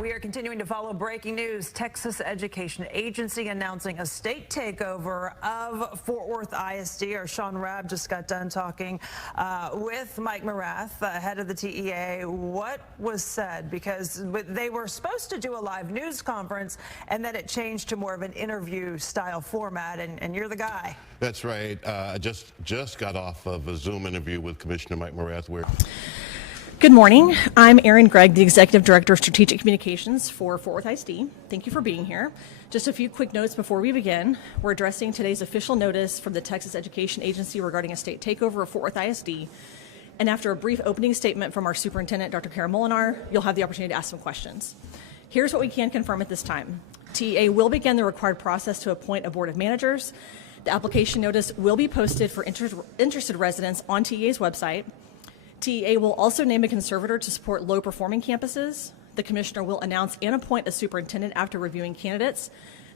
We are continuing to follow breaking news. Texas Education Agency announcing a state takeover of Fort Worth ISD. Our Sean Rabb just got done talking with Mike Morath, head of the TEA. What was said? Because they were supposed to do a live news conference, and then it changed to more of an interview style format, and you're the guy. That's right. I just got off of a Zoom interview with Commissioner Mike Morath where... Good morning. I'm Erin Gregg, the Executive Director of Strategic Communications for Fort Worth ISD. Thank you for being here. Just a few quick notes before we begin. We're addressing today's official notice from the Texas Education Agency regarding a state takeover of Fort Worth ISD. And after a brief opening statement from our Superintendent, Dr. Molinar, you'll have the opportunity to ask some questions. Here's what we can confirm at this time. TEA will begin the required process to appoint a board of managers. The application notice will be posted for interested residents on TEA's website. TEA will also name a conservator to support low-performing campuses. The commissioner will announce and appoint a superintendent after reviewing candidates.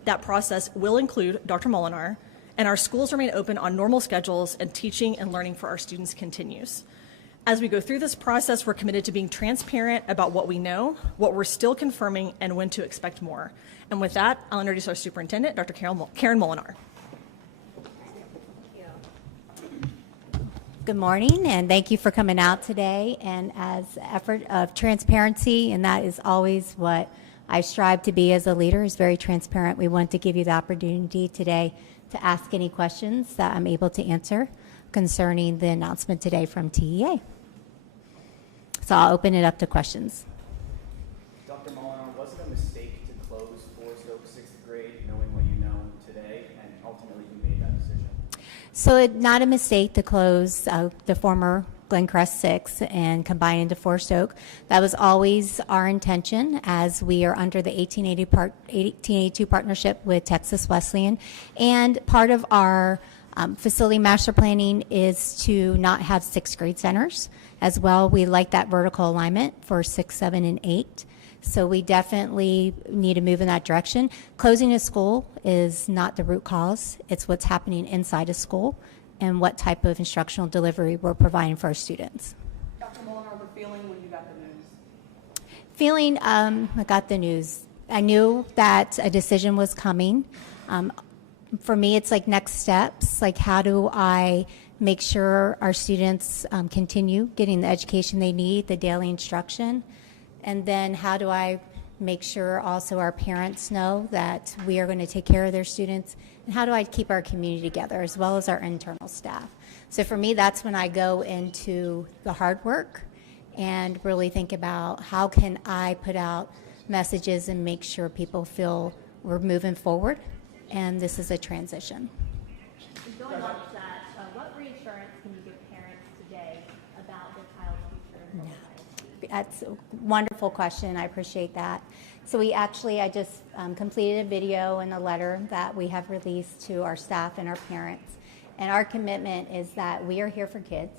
That process will include Dr. Molinar, and our schools remain open on normal schedules, and teaching and learning for our students continues. As we go through this process, we're committed to being transparent about what we know, what we're still confirming, and when to expect more. And with that, I'll introduce our superintendent, Dr. Karen Molinar. Good morning, and thank you for coming out today. And as an effort of transparency, and that is always what I strive to be as a leader, is very transparent. We want to give you the opportunity today to ask any questions that I'm able to answer concerning the announcement today from TEA. So I'll open it up to questions. Dr. Molinar, was it a mistake to close Forest Oak 6th grade, knowing what you know today, and ultimately you made that decision? So it's not a mistake to close the former Glencrest 6 and combine into Forest Oak. That was always our intention, as we are under the 1882 partnership with Texas Wesleyan. And part of our facility master planning is to not have 6th grade centers as well. We like that vertical alignment for 6, 7, and 8. So we definitely need to move in that direction. Closing a school is not the root cause. It's what's happening inside a school and what type of instructional delivery we're providing for our students. Dr. Molinar, the feeling when you got the news? Feeling, I got the news. I knew that a decision was coming. For me, it's like next steps. Like, how do I make sure our students continue getting the education they need, the daily instruction? And then how do I make sure also our parents know that we are going to take care of their students? And how do I keep our community together as well as our internal staff? So for me, that's when I go into the hard work and really think about how can I put out messages and make sure people feel we're moving forward and this is a transition. Going off that, what reassurance can you give parents today about their child's future? That's a wonderful question. I appreciate that. So I just completed a video and a letter that we have released to our staff and our parents. And our commitment is that we are here for kids.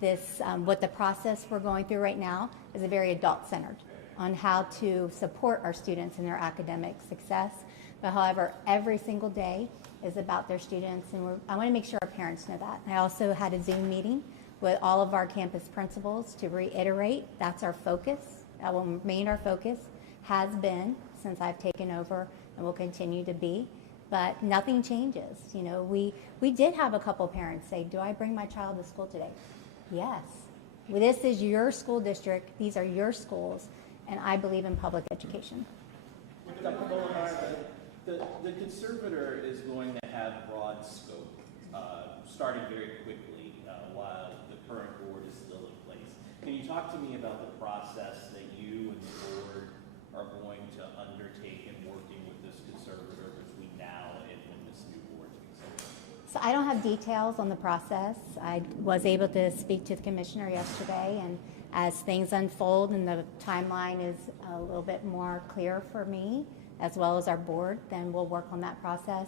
What the process we're going through right now is a very adult-centered on how to support our students in their academic success. But however, every single day is about their students, and I want to make sure our parents know that. I also had a Zoom meeting with all of our campus principals to reiterate that's our focus. That will remain our focus, has been since I've taken over, and will continue to be. But nothing changes. You know, we did have a couple parents say, "Do I bring my child to school today?" Yes. Well, this is your school district. These are your schools, and I believe in public education. Dr. Molinar, the conservator is going to have broad scope, starting very quickly while the current board is still in place. Can you talk to me about the process that you and the board are going to undertake in working with this conservator between now and when this new board takes over? So I don't have details on the process. I was able to speak to the commissioner yesterday, and as things unfold and the timeline is a little bit more clear for me, as well as our board, then we'll work on that process.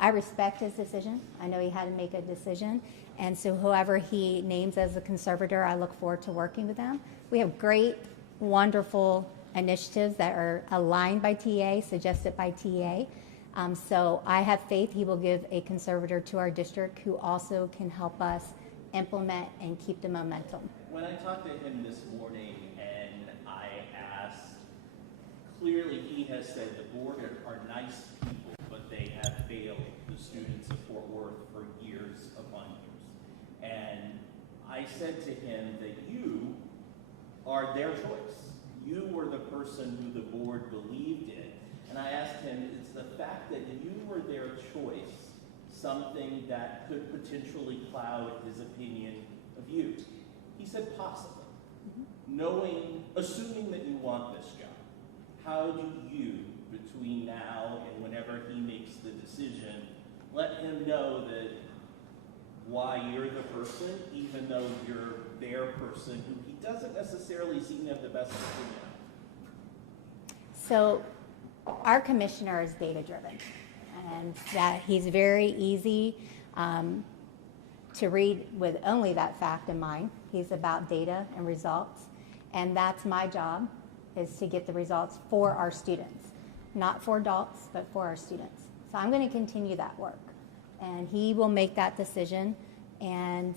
I respect his decision. I know he had to make a decision. And so whoever he names as the conservator, I look forward to working with them. We have great, wonderful initiatives that are aligned by TA, suggested by TA. So I have faith he will give a conservator to our district who also can help us implement and keep the momentum. When I talked to him this morning and I asked he has said, the board are nice people, but they have failed the students of Fort Worth for years upon years. And I said to him that you are their choice. You were the person who the board believed in. And I asked him, is the fact that you were their choice something that could potentially cloud his opinion of you? He said, possibly. Assuming that you want this job, how do you, between now and whenever he makes the decision, let him know that why you're the person, even though you're their person who he doesn't necessarily seem to have the best opinion of? So our commissioner is data-driven, and that he's very easy to read with only that fact in mind. He's about data and results, and that's my job, is to get the results for our students, not for adults, but for our students. So I'm going to continue that work, and he will make that decision. And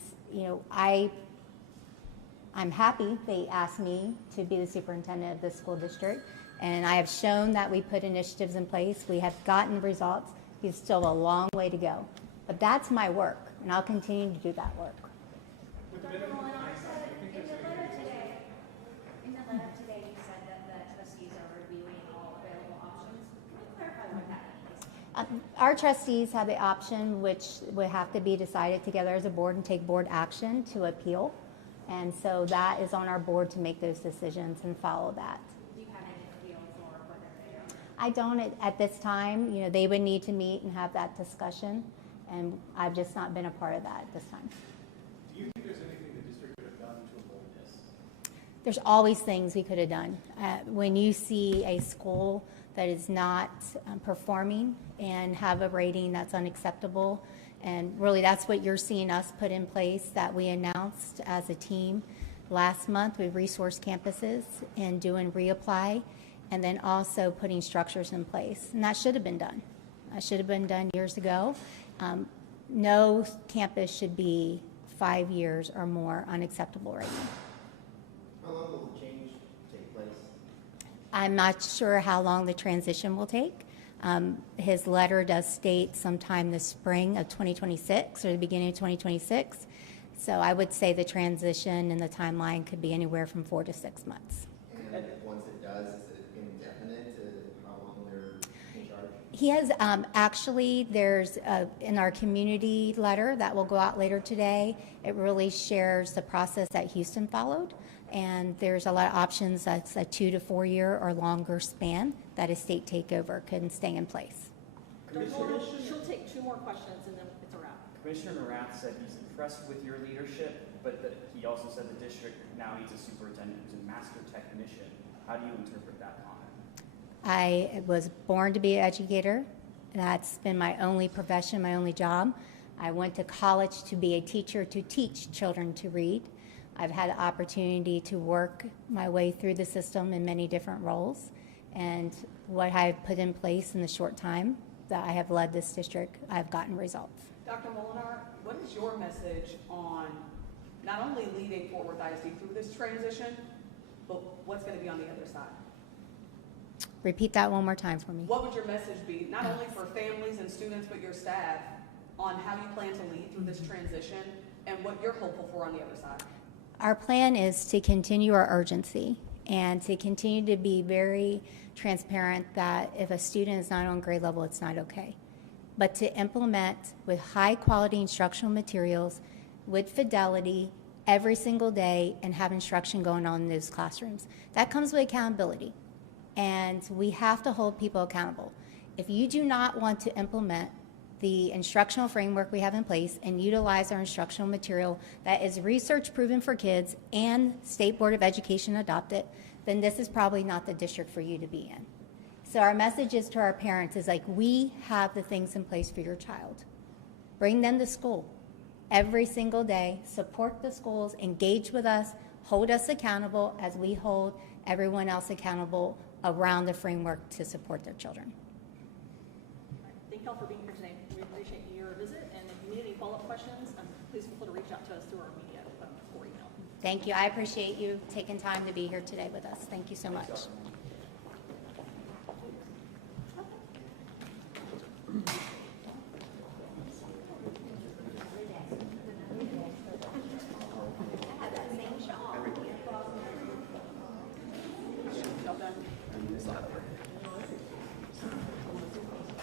I'm happy they asked me to be the superintendent of this school district, and I have shown that we put initiatives in place. We have gotten results. He's still a long way to go, but that's my work, and I'll continue to do that work. Dr. Molinar said in the letter today, you said that the trustees are reviewing all available options. Can you clarify what that means? Our trustees have the option, which would have to be decided together as a board and take board action to appeal. And so that is on our board to make those decisions and follow that. Do you have any feels or whether they are? I don't at this time. They would need to meet and have that discussion, and I've just not been a part of that at this time. Do you think there's anything the district could have done to avoid this? There's always things we could have done. When you see a school that is not performing and have a rating that's unacceptable, and really that's what you're seeing us put in place, that we announced as a team last month with Resource Campuses and doing reapply, and then also putting structures in place. And that should have been done. That should have been done years ago. No campus should be 5 years or more unacceptable rating. How long will the change take place? I'm not sure how long the transition will take. His letter does state sometime the spring of 2026 or the beginning of 2026. So I would say the transition and the timeline could be anywhere from 4 to 6 months. And once it does, is it indefinite to how long they're in charge? He has there's in our community letter that will go out later today, it really shares the process that Houston followed. And there's a lot of options. That's a 2 to 4 year or longer span that a state takeover can stay in place. She'll take 2 more questions and then it's a wrap. Commissioner Morath said he's impressed with your leadership, but that he also said the district now needs a superintendent who's a master technician. How do you interpret that comment? I was born to be an educator. That's been my only profession, my only job. I went to college to be a teacher to teach children to read. I've had the opportunity to work my way through the system in many different roles. And what I've put in place in the short time that I have led this district, I've gotten results. Dr. Molinar, what is your message on not only leading Fort Worth ISD through this transition, but what's going to be on the other side? Repeat that one more time for me. What would your message be, not only for families and students, but your staff, on how you plan to lead through this transition and what you're hopeful for on the other side? Our plan is to continue our urgency and to continue to be very transparent that if a student is not on grade level, it's not okay. But to implement with high quality instructional materials with fidelity every single day and have instruction going on in those classrooms. That comes with accountability. And we have to hold people accountable. If you do not want to implement the instructional framework we have in place and utilize our instructional material that is research proven for kids and State Board of Education adopted, then this is probably not the district for you to be in. So our message is to our parents is like, we have the things in place for your child. Bring them to school every single day, support the schools, engage with us, hold us accountable as we hold everyone else accountable around the framework to support their children. Thank you all for being here today. We appreciate your visit, and if you need any follow-up questions, please feel free to reach out to us through our media or email. Thank you. I appreciate you taking time to be here today with us. Thank you so much.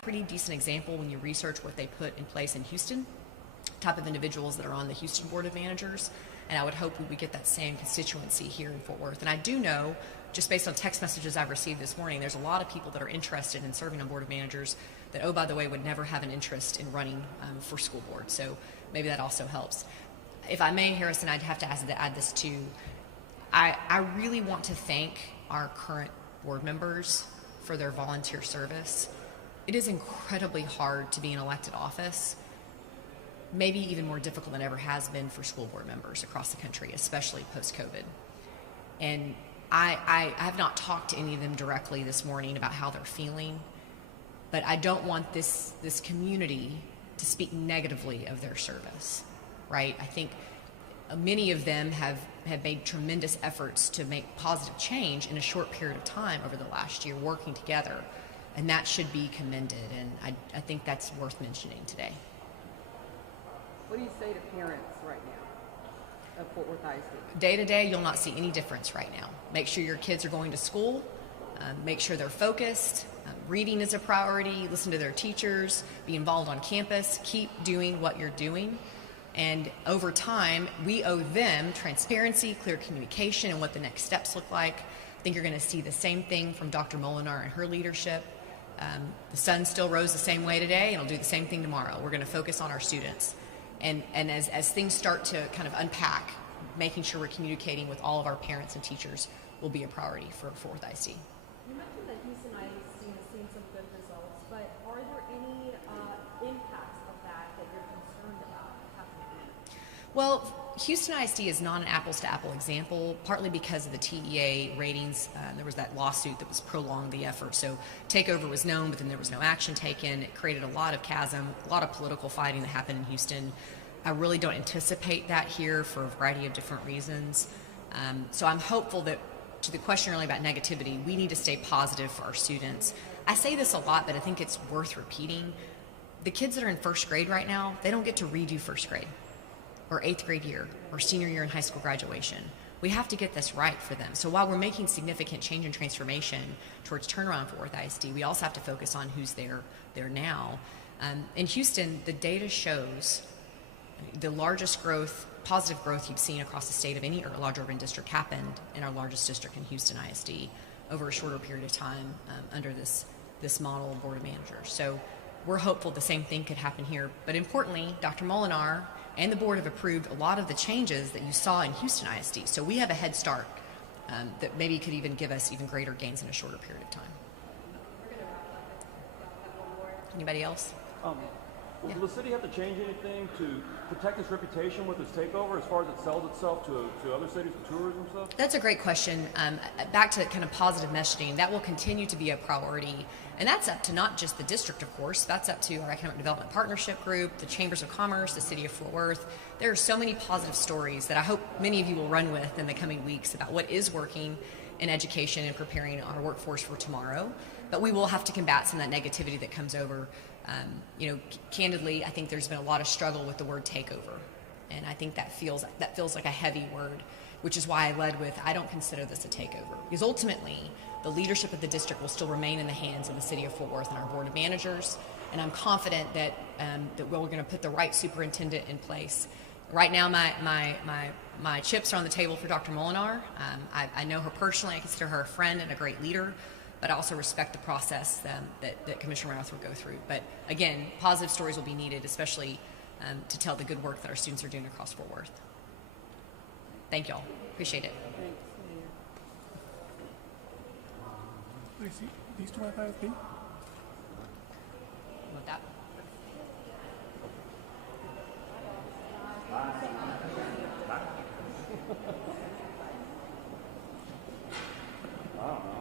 pretty decent example when you research what they put in place in Houston, type of individuals that are on the Houston Board of Managers, and I would hope we would get that same constituency here in Fort Worth. And I do know, just based on text messages I've received this morning, there's a lot of people that are interested in serving on Board of Managers that, oh, by the way, would never have an interest in running for school board. So maybe that also helps. If I may, Harrison, I'd have to add this too. I really want to thank our current board members for their volunteer service. It is incredibly hard to be in elected office, maybe even more difficult than it ever has been for school board members across the country, especially post-COVID. And I have not talked to any of them directly this morning about how they're feeling, but I don't want this community to speak negatively of their service, right? I think many of them have made tremendous efforts to make positive change in a short period of time over the last year, working together, and that should be commended, and I think that's worth mentioning today. What do you say to parents right now of Fort Worth ISD? Day to day, you'll not see any difference right now. Make sure your kids are going to school, make sure they're focused, reading is a priority, listen to their teachers, be involved on campus, keep doing what you're doing. And over time, we owe them transparency, clear communication, and what the next steps look like. I think you're going to see the same thing from Dr. Molinar and her leadership. The sun still rose the same way today, and it'll do the same thing tomorrow. We're going to focus on our students. And as things start to kind of unpack, making sure we're communicating with all of our parents and teachers will be a priority for Fort Worth ISD. You mentioned that Houston ISD has seen some good results, but are there any impacts of that you're concerned about happening? Well, Houston ISD is not an apples-to-apple example, partly because of the TEA ratings. There was that lawsuit that was prolonged the effort. So takeover was known, but then there was no action taken. It created a lot of chasm, a lot of political fighting that happened in Houston. I really don't anticipate that here for a variety of different reasons. So I'm hopeful that, to the question earlier about negativity, we need to stay positive for our students. I say this a lot, but I think it's worth repeating. The kids that are in first grade right now, they don't get to redo first grade, or eighth grade year, or senior year in high school graduation. We have to get this right for them. So while we're making significant change and transformation towards turnaround for Worth ISD, we also have to focus on who's there now. In Houston, the data shows the largest growth, positive growth you've seen across the state of any large urban district happened in our largest district in Houston ISD over a shorter period of time under this model Board of Managers. So we're hopeful the same thing could happen here. But importantly, Dr. Molinar and the board have approved a lot of the changes that you saw in Houston ISD. So we have a head start that maybe could even give us even greater gains in a shorter period of time. Anybody else? Will the city have to change anything to protect its reputation with its takeover as far as it sells itself to other cities for tourism stuff? That's a great question. Back to kind of positive messaging, that will continue to be a priority. And that's up to not just the district, of course. That's up to our Economic Development Partnership Group, the Chambers of Commerce, the City of Fort Worth. There are so many positive stories that I hope many of you will run with in the coming weeks about what is working in education and preparing our workforce for tomorrow. But we will have to combat some of that negativity that comes over. Candidly, I think there's been a lot of struggle with the word takeover. And I think that feels like a heavy word, which is why I led with, I don't consider this a takeover. Because ultimately, the leadership of the district will still remain in the hands of the City of Fort Worth and our Board of Managers. And I'm confident that we're going to put the right superintendent in place. Right now, my chips are on the table for Dr. Molinar. I know her personally. I consider her a friend and a great leader. But I also respect the process that Commissioner Routh will go through. But again, positive stories will be needed, especially to tell the good work that our students are doing across Fort Worth. Thank y'all. Appreciate it. Lacey, these two ISD? With that. I don't know.